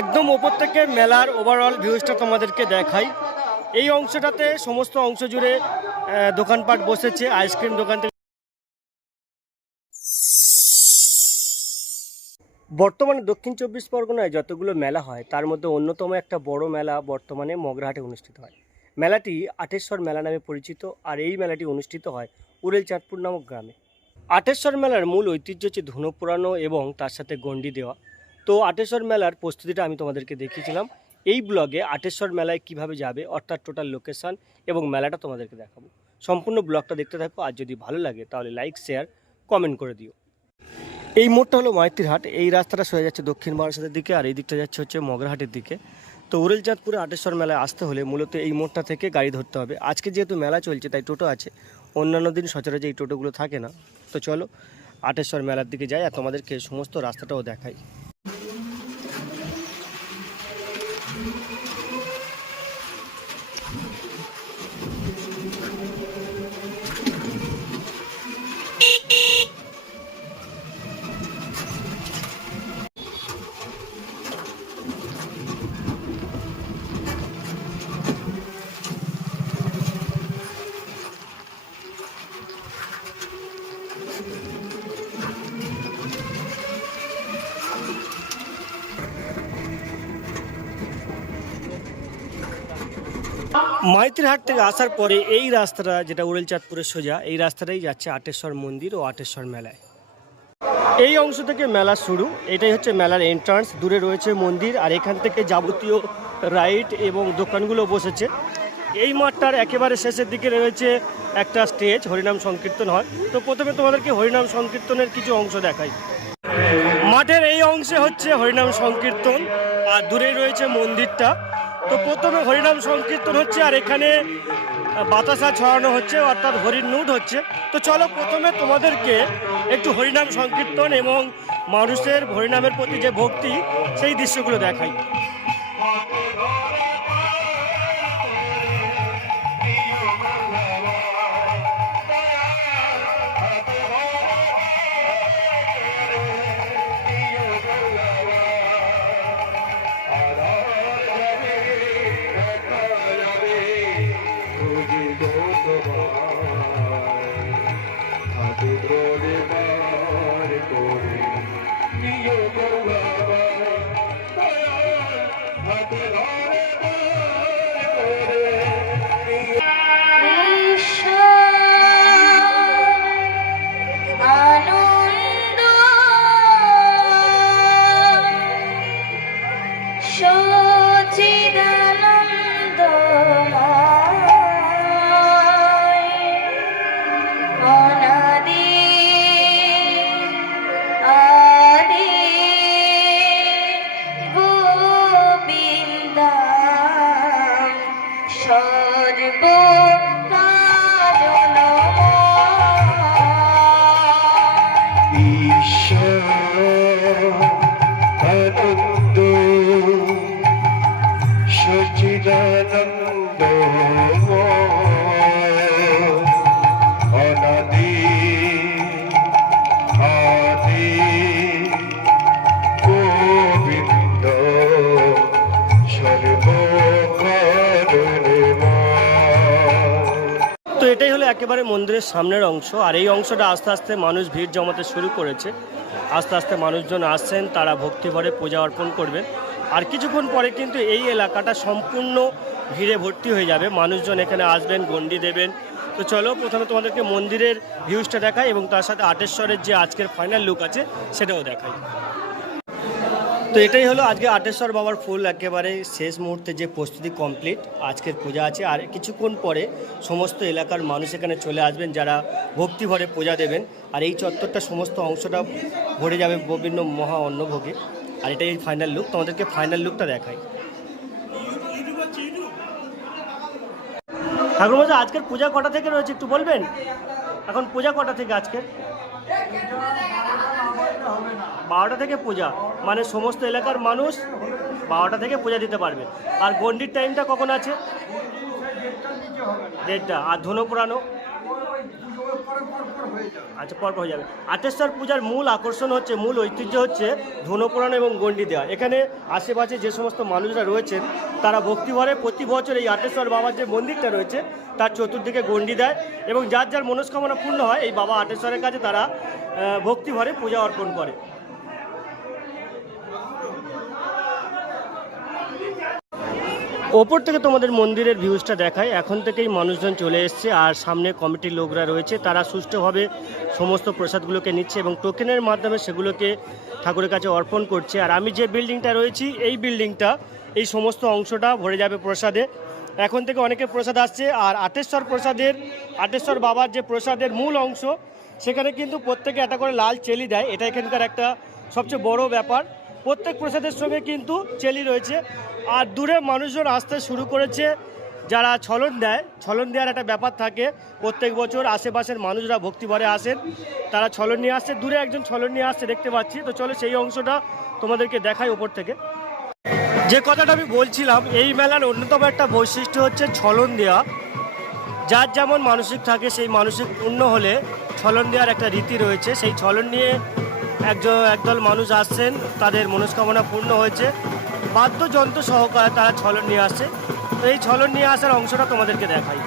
একদম ওপর থেকে মেলার ওভারঅল ভিউজটা তোমাদেরকে দেখাই। এই অংশটাতে সমস্ত অংশ জুড়ে দোকানপাট বসেছে, আইসক্রিম দোকান থেকে। বর্তমানে দক্ষিণ চব্বিশ পরগনায় যতগুলো মেলা হয় তার মধ্যে অন্যতম একটা বড় মেলা বর্তমানে মগরাহাটে অনুষ্ঠিত হয়। মেলাটি আটেশ্বর মেলা নামে পরিচিত, আর এই মেলাটি অনুষ্ঠিত হয় উড়েলচাঁদপুর নামক গ্রামে। আটেশ্বর মেলার মূল ঐতিহ্য হচ্ছে ধনু পোড়ানো এবং তার সাথে গণ্ডি দেওয়া। তো আটেশ্বর মেলার প্রস্তুতিটা আমি তোমাদেরকে দেখিয়েছিলাম। এই ব্লগে আটেশ্বর মেলায় কিভাবে যাবে অর্থাৎ টোটাল লোকেশান এবং মেলাটা তোমাদেরকে দেখাবো। সম্পূর্ণ ব্লগটা দেখতে থাকো, আর যদি ভালো লাগে তাহলে লাইক শেয়ার কমেন্ট করে দিও। এই মোড়টা হলো মাইতিরহাট। এই রাস্তাটা সরে যাচ্ছে দক্ষিণ বারাসাতের দিকে, আর এই দিকটা যাচ্ছে হচ্ছে মগরাহাটের দিকে। তো উড়েলচাঁদপুরে আটেশ্বর মেলায় আসতে হলে মূলত এই মোড়টা থেকে গাড়ি ধরতে হবে। আজকে যেহেতু মেলা চলছে তাই টোটো আছে, অন্যান্য দিন সচরাচর এই টোটোগুলো থাকে না। তো চলো আটেশ্বর মেলার দিকে যাই আর তোমাদেরকে সমস্ত রাস্তাটাও দেখাই। মাইতিরহাট থেকে আসার পরে এই রাস্তাটা যেটা উড়েলচাঁদপুরের সোজা, এই রাস্তাটাই যাচ্ছে আটেশ্বর মন্দির ও আটেশ্বর মেলায়। এই অংশ থেকে মেলা শুরু, এটাই হচ্ছে মেলার এন্ট্রান্স। দূরে রয়েছে মন্দির, আর এখান থেকে যাবতীয় রাইড এবং দোকানগুলো বসেছে। এই মাঠটার একেবারে শেষের দিকে রয়েছে একটা স্টেজ, হরিনাম সংকীর্তন হয়। তো প্রথমে তোমাদেরকে হরিনাম সংকীর্তনের কিছু অংশ দেখাই। মাঠের এই অংশে হচ্ছে হরিনাম সংকীর্তন, আর দূরেই রয়েছে মন্দিরটা। তো প্রথমে হরিনাম সংকীর্তন হচ্ছে, আর এখানে বাতাসা ছড়ানো হচ্ছে অর্থাৎ হরির নুট হচ্ছে। তো চলো প্রথমে তোমাদেরকে একটু হরিনাম সংকীর্তন এবং মানুষের হরিনামের প্রতি যে ভক্তি সেই দৃশ্যগুলো দেখাই। এটাই হলো একেবারে মন্দিরের সামনের অংশ, আর এই অংশটা আস্তে আস্তে মানুষ ভিড় জমাতে শুরু করেছে। আস্তে আস্তে মানুষজন আসছেন, তারা ভক্তিভরে পূজা অর্পণ করবেন। আর কিছুক্ষণ পরে কিন্তু এই এলাকাটা সম্পূর্ণ ভিড়ে ভর্তি হয়ে যাবে, মানুষজন এখানে আসবেন, গণ্ডি দেবেন। তো চলো প্রথমে তোমাদেরকে মন্দিরের ভিউজটা দেখাই এবং তার সাথে আটেশ্বরের যে আজকের ফাইনাল লুক আছে সেটাও দেখাই। তো এটাই হলো আজকে আটেশ্বর বাবার ফুল একেবারে শেষ মুহূর্তে যে প্রস্তুতি কমপ্লিট। আজকের পূজা আছে, আর কিছুক্ষণ পরে সমস্ত এলাকার মানুষ এখানে চলে আসবেন যারা ভক্তিভরে পূজা দেবেন। আর এই চত্বরটা সমস্ত অংশটা ভরে যাবে বিভিন্ন মহা অন্নভোগে। আর এটাই ফাইনাল লুক, তোমাদেরকে ফাইনাল লুকটা দেখাই। ঠাকুরমশাই আজকের পূজা কটা থেকে রয়েছে একটু বলবেন? এখন পূজা কটা থেকে আজকের? 12টা থেকে পূজা, মানে সমস্ত এলাকার মানুষ 12টা থেকে পূজা দিতে পারবে। আর গণ্ডির টাইমটা কখন আছে? 1:30। আর ধনু পোড়ানো আচ্ছা, পরপর হয়ে যাবে। আটেশ্বর পূজার মূল আকর্ষণ হচ্ছে, মূল ঐতিহ্য হচ্ছে ধনু পোড়ানো এবং গণ্ডি দেওয়া। এখানে আশেপাশে যে সমস্ত মানুষরা রয়েছেন তারা ভক্তিভরে প্রতি বছর এই আটেশ্বর বাবার যে মন্দিরটা রয়েছে তার চতুর্দিকে গণ্ডি দেয় এবং যার যার মনস্কামনা পূর্ণ হয় এই বাবা আটেশ্বরের কাছে তারা ভক্তিভরে পূজা অর্পণ করে। ওপর থেকে তোমাদের মন্দিরের ভিউজটা দেখায়। এখন থেকেই মানুষজন চলে এসছে আর সামনে কমিটির লোকরা রয়েছে, তারা সুষ্ঠুভাবে সমস্ত প্রসাদগুলোকে নিচ্ছে এবং টোকেনের মাধ্যমে সেগুলোকে ঠাকুরের কাছে অর্পণ করছে। আর আমি যে বিল্ডিংটা রয়েছি এই বিল্ডিংটা এই সমস্ত অংশটা ভরে যাবে প্রসাদে। এখন থেকে অনেকে প্রসাদ আসছে। আর আটেশ্বর বাবার যে প্রসাদের মূল অংশ সেখানে কিন্তু প্রত্যেকে একটা করে লাল চেলি দেয়, এটা এখানকার একটা সবচেয়ে বড় ব্যাপার। প্রত্যেক প্রসাদের সঙ্গে কিন্তু চেলি রয়েছে। আর দূরে মানুষজন আসতে শুরু করেছে, যারা ছলন দেওয়ার একটা ব্যাপার থাকে। প্রত্যেক বছর আশেপাশের মানুষরা ভক্তিভরে আসেন, তারা ছলন নিয়ে আসছে। দূরে একজন ছলন নিয়ে আসছে দেখতে পাচ্ছি। তো চলো সেই অংশটা তোমাদেরকে দেখাই ওপর থেকে। যে কথাটা আমি বলছিলাম, এই মেলার অন্যতম একটা বৈশিষ্ট্য হচ্ছে ছলন দেওয়া। যার যেমন মানসিক থাকে সেই মানসিক পূর্ণ হলে ছলন দেওয়ার একটা রীতি রয়েছে। সেই ছলন নিয়ে একদল মানুষ আসছেন, তাদের মনস্কামনা পূর্ণ হয়েছে। বাদ্যযন্ত্র সহকারে তারা ছলন নিয়ে আসছে। তো এই ছলন নিয়ে আসার অংশটা তোমাদেরকে দেখাই।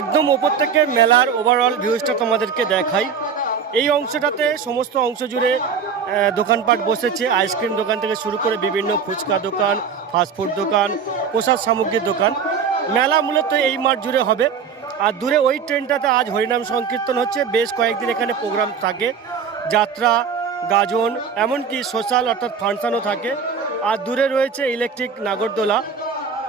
একদম ওপর থেকে মেলার ওভারঅল ভিউজটা তোমাদেরকে দেখাই। এই অংশটাতে সমস্ত অংশ জুড়ে দোকানপাট বসেছে। আইসক্রিম দোকান থেকে শুরু করে বিভিন্ন ফুচকা দোকান, ফাস্টফুড দোকান, প্রসাদ সামগ্রীর দোকান। মেলা মূলত এই মাঠ জুড়ে হবে। আর দূরে ওই ট্রেনটাতে আজ হরিনাম সংকীর্তন হচ্ছে। বেশ কয়েকদিন এখানে প্রোগ্রাম থাকে, যাত্রা, গাজন, এমনকি সোশ্যাল অর্থাৎ ফাংশনও থাকে। আর দূরে রয়েছে ইলেকট্রিক নাগরদোলা,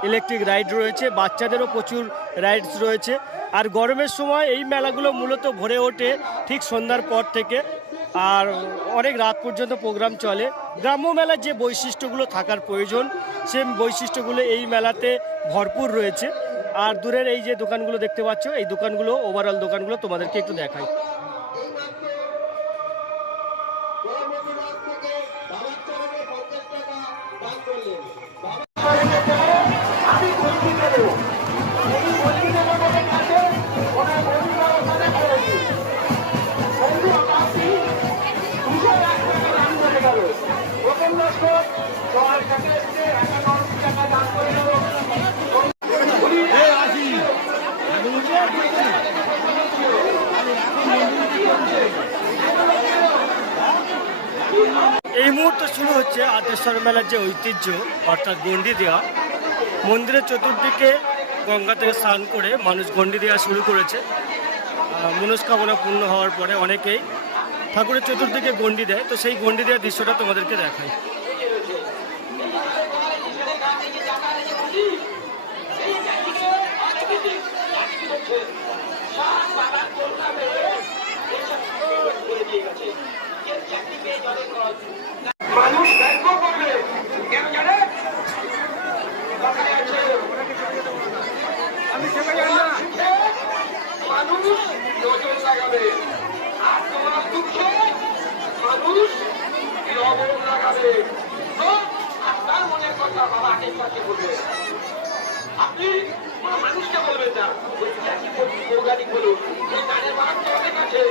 ইলেকট্রিক রাইড রয়েছে, বাচ্চাদেরও প্রচুর রাইডস রয়েছে। আর গরমের সময় এই মেলাগুলো মূলত ভরে ওঠে ঠিক সন্ধ্যার পর থেকে, আর অনেক রাত পর্যন্ত প্রোগ্রাম চলে। গ্রাম্য মেলার যে বৈশিষ্ট্যগুলো থাকার প্রয়োজন সে বৈশিষ্ট্যগুলো এই মেলাতে ভরপুর রয়েছে। আর দূরের এই যে দোকানগুলো দেখতে পাচ্ছ, এই দোকানগুলো ওভারঅল দোকানগুলো তোমাদেরকে একটু দেখাই। এই মুহূর্তে শুরু হচ্ছে আটেশ্বর মেলার যে ঐতিহ্য অর্থাৎ গণ্ডি দেওয়া। মন্দিরের চতুর্দিকে গঙ্গা থেকে স্নান করে মানুষ গণ্ডি দেওয়া শুরু করেছে। মনস্কামনা পূর্ণ হওয়ার পরে অনেকেই ঠাকুরের চতুর্দিকে গণ্ডি দেয়। তো সেই গণ্ডি দেওয়ার দৃশ্যটা তোমাদেরকে দেখাই। মানুষ ব্যর্থ করবে কেন জানে? আমি সেটা জানি না। মানুষ যাবে তো আপনার মনের কথা বাবা আগের সাথে বলবে। আপনি কোনো মানুষকে বলবেন না ওই চাকরি করছি বৌগাড়ি করুন, এই গানের মানুষ তো অনেক আছে।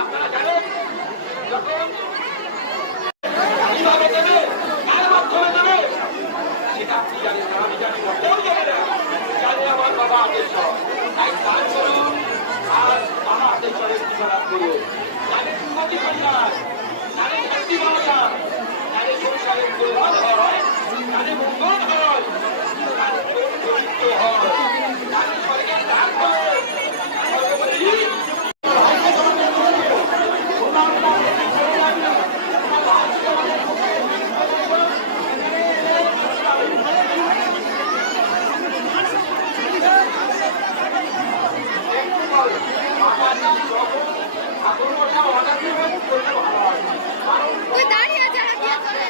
আপনারা জানেন যখন কিভাবে দেবে, কার মাধ্যমে দেবে, সেটা আপনি জানেন না, আমি জানি না, কেউ জানে না, জানে আমার বাবা আদেশ্বর। তাই গান করুন আর বাবা আদেশ্বরের প্রচার করুন। তাদের উন্নতি কল্যাণ, তাদের শান্তি পাওয়া যায়, তাদের সংসারের কল্যাণ হয়, তাদের মঙ্গল হয়, তাদের চরিত্র হয়, তাদের স্বর্গের দান হয়। সর্বোপরি তুই দাঁড়িয়ে যা গিয়ে চলে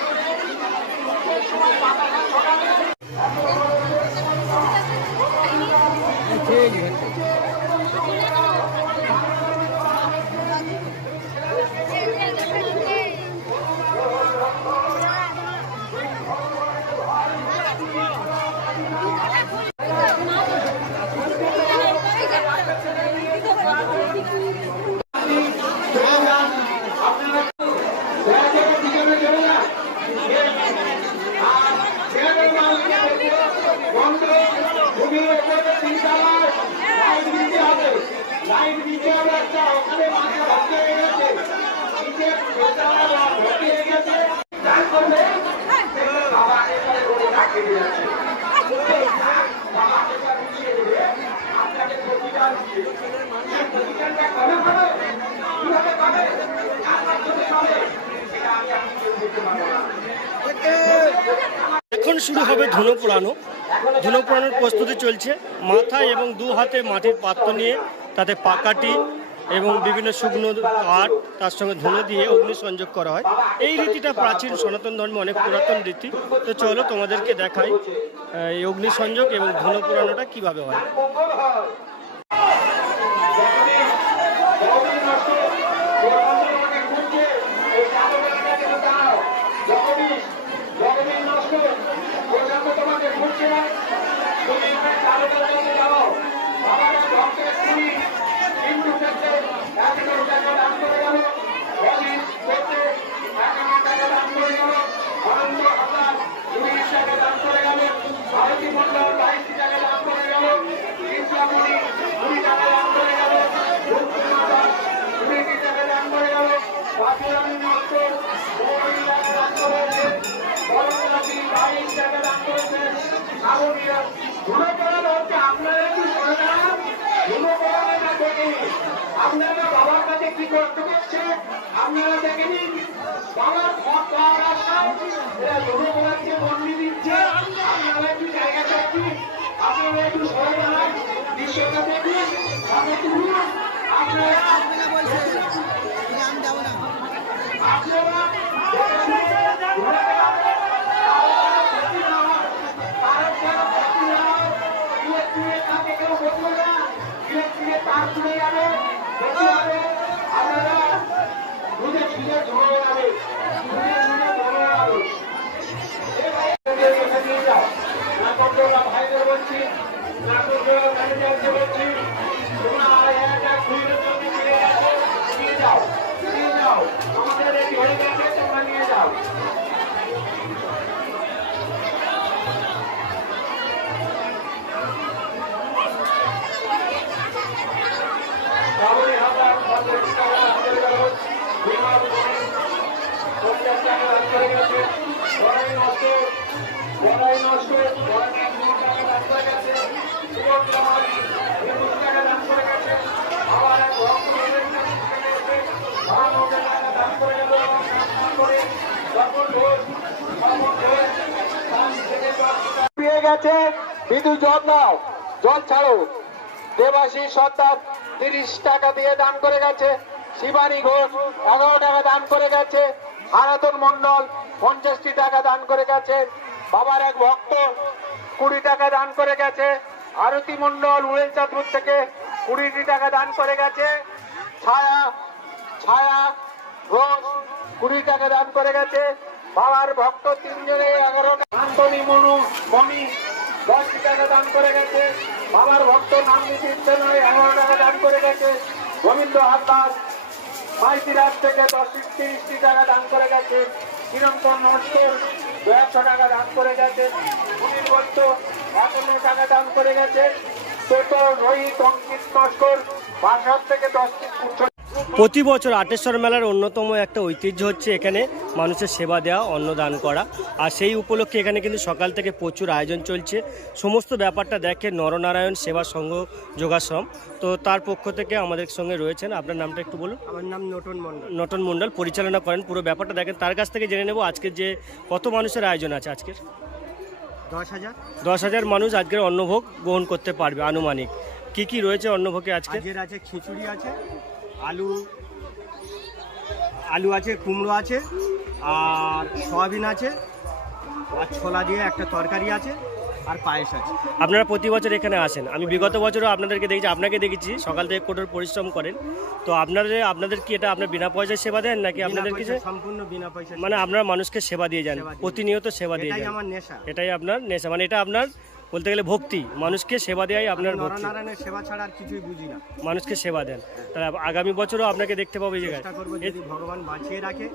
লাইট দিতে হবে একটা, ওখানে মাথা ভর্তি হয়ে গেছে, নিচে ভর্তি হয়ে গেছে, যাই করবে বাবা এখানে করে রাখিয়ে দিয়েছে। বাবা এখানে উঠিয়ে দেবে, আপনাকে প্রতিদান দিয়ে সেই প্রতিদানটা কবে পাবে, কিভাবে পাবে, কার মাধ্যমে পাবে, সেটা আমি আপনি কেউ বলতে পারবো না। এখন শুরু হবে ধুনো পোড়ানো। ধুনো পোড়ানোর প্রস্তুতি চলছে। মাথায় এবং দু হাতে মাটির পাত্র নিয়ে তাতে পাকাটি এবং বিভিন্ন শুকনো কাঠ তার সঙ্গে ধুনো দিয়ে অগ্নি সংযোগ করা হয়। এই রীতিটা প্রাচীন সনাতন ধর্মে অনেক পুরাতন রীতি। তো চলো তোমাদেরকে দেখাই এই অগ্নি সংযোগ এবং ধুনো পোড়ানোটা কিভাবে হয়। মঙ্গল হয়। যখনই নষ্ট অনেক ঘুরছে, এই চালকের দাও, যখনই নষ্ট পর্যন্ত তোমাকে ঘুরছে না, তুমি চালকের কাছে যাও, আমার ভক্তের স্ত্রী হিন্দু ক্ষেত্রে 1,000 টাকা দান করে গেল, অলিশ করতে 1,000 টাকা দান করে গেল, অনন্ত হাজার 20 টাকা দান করে গেল, ভারতী মন্ডল 22 টাকা দান করে গেল, ইসলামণি 20 টাকা দান করে গেল, ভক্তমাতা 20 টাকা দান করে গেল, বাকিরানি নষ্ট 20 টাকা দান করেছে, বরমনাথী 22 টাকা দান করেছে, শ্রাবণীরা ধুলো করানো হচ্ছে। আপনারা কি করে না ধুলো করানো না দেখেনি? আপনারা বাবার কাছে কি কষ্ট করছে আপনারা দেখেনি? বাবার ভোট পাওয়ার আশায় এরা ধুলো করাচ্ছে, মন্দির দিচ্ছে। আপনারা একটু জায়গা চাচ্ছি, আপনারা একটু সরে দাঁড়ান, দৃশ্যটা দেখুন, আমি তুলুন। আপনারা তার তুলে যাবে, আপনারা দুধে ছিঁড়ে ধরে যাবে, দুধে ছিঁড়ে ধরে যাবে। নিয়ে যাও, নাটকরা ভাইদের বলছি, নাটকরা ম্যানেজারকে বলছি, তোমরা 2,500 কুড়ির জন্য নিয়ে গেছে, নিয়ে যাও, নিয়ে যাও, আমাদের রেডি হয়ে গেছে, তোমরা নিয়ে যাও। শ্রাবণী হাজার 50 টাকা দান করে গেল, বিমার 50 টাকা দান করে গেছে, বড়াই নষ্ট 2 টাকা দান করে গেছে, সুবর্ণমাল 20 টাকা দান করে গেছে, আবার এক ভক্ত টাকা দান করে গেল, করে তখন পেয়ে গেছে। বিদ্যুৎ জল দাও, জল ছাড়ো। দেবাশী সর্দার 30 টাকা দিয়ে দান করে গেছে, শিবানী ঘোষ 11 টাকা দান করে গেছে, আরাধন মন্ডল 50 টাকা দান করে গেছে, বাবার এক ভক্ত 20 টাকা দান করে গেছে, আরতি মন্ডল উড়েলচাঁদপুর থেকে 20 টাকা দান করে গেছে, ছায়া ছায়া ঘোষ 20 টাকা দান করে গেছে। বাবার ভক্ত 3 জনে 11 টাকা। আন্তনি মণি 10 টাকা দান করে গেছে। বাবার ভক্ত নাম নিতে নয় 11 টাকা দান করে গেছে। গোবিন্দ হালদার মাইতিরাজ থেকে 30 টাকা দান করে গেছে। চিরন্তন নস্কর 100 টাকা দান করে গেছে। সুনীল বৈদ্য 51 টাকা দান করে গেছে। ছোট রোহিত অঙ্কিত নস্কর বাসার থেকে 10 প্রতি বছর আটেশ্বর মেলার অন্যতম একটা ঐতিহ্য হচ্ছে এখানে মানুষের সেবা দেওয়া, অন্নদান করা। আর সেই উপলক্ষে এখানে কিন্তু সকাল থেকে প্রচুর আয়োজন চলছে। সমস্ত ব্যাপারটা দেখে নরনারায়ণ সেবা সংঘ যোগাশ্রম। তো তার পক্ষ থেকে আমাদের সঙ্গে রয়েছেন, আপনার নামটা একটু বলুন। আমার নাম নটন মণ্ডল। নটন মণ্ডল পরিচালনা করেন পুরো ব্যাপারটা দেখেন। তার কাছ থেকে জেনে নেব আজকের যে কত মানুষের আয়োজন আছে। আজকের 10,000। 10,000 মানুষ আজকের অন্নভোগ গ্রহণ করতে পারবে আনুমানিক। কি কি রয়েছে অন্নভোগে আজকে? আজকের আছে খিচুড়ি আছে, আলু আছে, কুমড়ো আছে, আর সয়াবিন আছে, আর ছোলা দিয়ে একটা তরকারি আছে, আর পায়েস আছে। আপনারা প্রতি বছর এখানে আসেন। আমি বিগত বছরও আপনাদেরকে দেখেছি, আপনাকে দেখেছি সকাল থেকে কঠোর পরিশ্রম করেন। তো আপনাদের কি এটা আপনার বিনা পয়সায় সেবা দেন নাকি আপনাদের কিছু? সম্পূর্ণ বিনা পয়সা। মানে আপনারা মানুষকে সেবা দিয়ে যান, সেবা দিয়ে প্রতিনিয়ত সেবা দিয়ে এটাই যান। আমার নেশা। এটাই আপনার নেশা, মানে এটা আপনার বলতে গেলে ভক্তি। মানুষকে সেবা দেওয়াই আপনার ভক্তি। নরনারায়ণের সেবা ছাড়া আর কিছুই বুঝি না। মানুষকে সেবা দেন। তাহলে আগামী বছরও আপনাকে দেখতে পাবো এই জায়গায়। চেষ্টা করবো যদি ভগবান বাঁচিয়ে রাখে,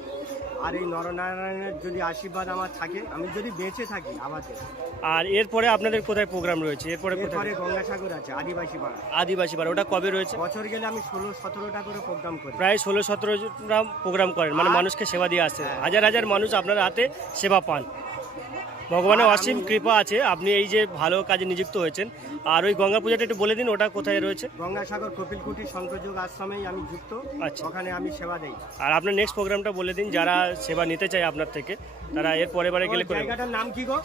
আর এই নরনারায়ণের যদি আশীর্বাদ আমার থাকে, আমি যদি বেঁচে থাকি আমাদের। আর এরপরে আপনাদের কোথায় প্রোগ্রাম রয়েছে? এরপরে কোথায়? এরপরে গঙ্গাসাগর আছে, আদিবাসী পাড়া। আদিবাসী পাড়া, ওটা কবে রয়েছে? বছর গেলে আমি 16-17টা করে প্রোগ্রাম করি। প্রায় 16-17টা প্রোগ্রাম করেন, মানে মানুষকে সেবা দিয়ে আসছে। হাজার হাজার মানুষ আপনার হাতে সেবা পান। ভগবানের অসীম কৃপা আছে, আপনি এই যে ভালো কাজে নিযুক্ত হয়েছেন। আর ওই গঙ্গা পূজাটা একটু বলে দিন, ওটা কোথায় রয়েছে? গঙ্গাসাগর কপিলকুটি সংযোগ আশ্রমেই আমি যুক্ত। আচ্ছা। ওখানে আমি সেবা দেই। আর আপনার নেক্সট প্রোগ্রামটা বলে দিন, যারা সেবা নিতে চায় আপনার থেকে তারা এর পরে বারে গেলে করে। জায়গাটার নাম কি গো?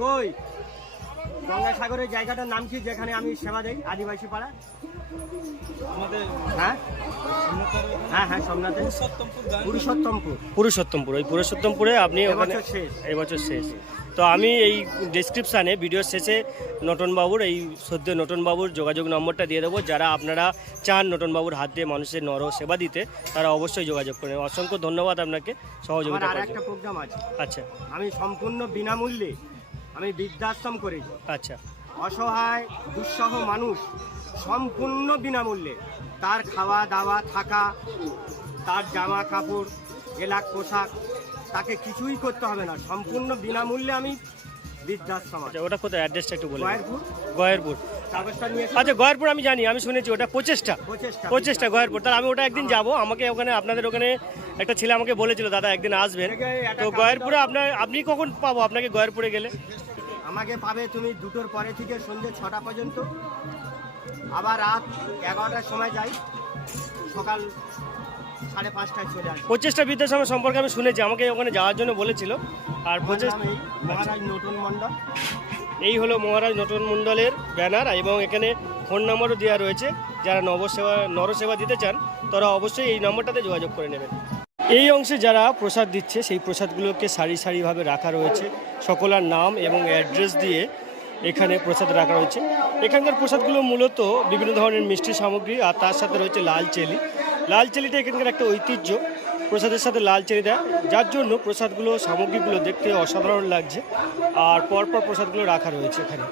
কই গঙ্গাসাগরের জায়গাটার নাম কি যেখানে আমি সেবা দেই? আদিবাসী পাড়া। হ্যাঁ হ্যাঁ হ্যাঁ, সোমনাথে পুরুষোত্তমপুর। ওই পুরুষোত্তমপুরে আপনি ওখানে এবছর শেষ। এই বছর শেষ। তো আমি এই ডেসক্রিপশানে ভিডিওর শেষে নটনবাবুর এই সদ্য নটনবাবুর যোগাযোগ নম্বরটা দিয়ে দেবো। যারা আপনারা চান নটনবাবুর হাত দিয়ে মানুষের নর সেবা দিতে, তারা অবশ্যই যোগাযোগ করেন। অসংখ্য ধন্যবাদ আপনাকে সহযোগিতা আর করার একটা জন্য। প্রোগ্রাম আছে, আচ্ছা আমি সম্পূর্ণ বিনামূল্যে আমি বৃদ্ধাশ্রম করেছি। আচ্ছা অসহায় দুঃসহ মানুষ সম্পূর্ণ বিনামূল্যে তার খাওয়া দাওয়া, থাকা, তার জামা কাপড়, এলাক পোশাক, তাকে কিছুই করতে হবে না। সম্পূর্ণ বিনামূল্যে আমি বৃদ্ধাশ্রম আছে। আচ্ছা, ওটা কোথায়? অ্যাড্রেসটা একটু বলে দিন। গয়েরপুর। গয়েরপুর। কাগজটা নিয়ে আচ্ছা, গয়েরপুর আমি জানি, আমি শুনেছি ওটা প্রচেষ্টা প্রচেষ্টা গয়েরপুর। তাহলে আমি ওটা একদিন যাব। আমাকে ওখানে আপনাদের ওখানে একটা ছেলে আমাকে বলেছিল দাদা একদিন আসবেন। তো গয়েরপুরে আপনি কখন পাবো আপনাকে গয়েরপুরে গেলে? আমাকে পাবে তুমি 2টোর পরে থেকে সন্ধ্যে 6টা পর্যন্ত। আবার রাত 11টার সময় যাই, সকাল 5:30টায় চলে আসি। প্রচেষ্টা বৃদ্ধাশ্রম সম্পর্কে আমি শুনেছি, আমাকে ওখানে যাওয়ার জন্য বলেছিল। আর আমার প্রচেষ্টা নাম এই মহারাজ নতুন মণ্ডল। এই হলো মহারাজ নটন মণ্ডলের ব্যানার, এবং এখানে ফোন নম্বরও দেওয়া রয়েছে। যারা নরসেবা দিতে চান তারা অবশ্যই এই নম্বরটাতে যোগাযোগ করে নেবেন। এই অংশে যারা প্রসাদ দিচ্ছে সেই প্রসাদগুলোকে সারি সারিভাবে রাখা রয়েছে, সকলের নাম এবং অ্যাড্রেস দিয়ে এখানে প্রসাদ রাখা রয়েছে। এখানকার প্রসাদগুলো মূলত বিভিন্ন ধরনের মিষ্টি সামগ্রী, আর তার সাথে রয়েছে লাল চেলি। লাল চেলিটা এখানকার একটা ঐতিহ্য, প্রসাদের সাথে লাল চেরি দেয়, যার জন্য প্রসাদগুলো সামগ্রীগুলো দেখতে অসাধারণ লাগছে। আর পরপর প্রসাদগুলো রাখা রয়েছে এখানে।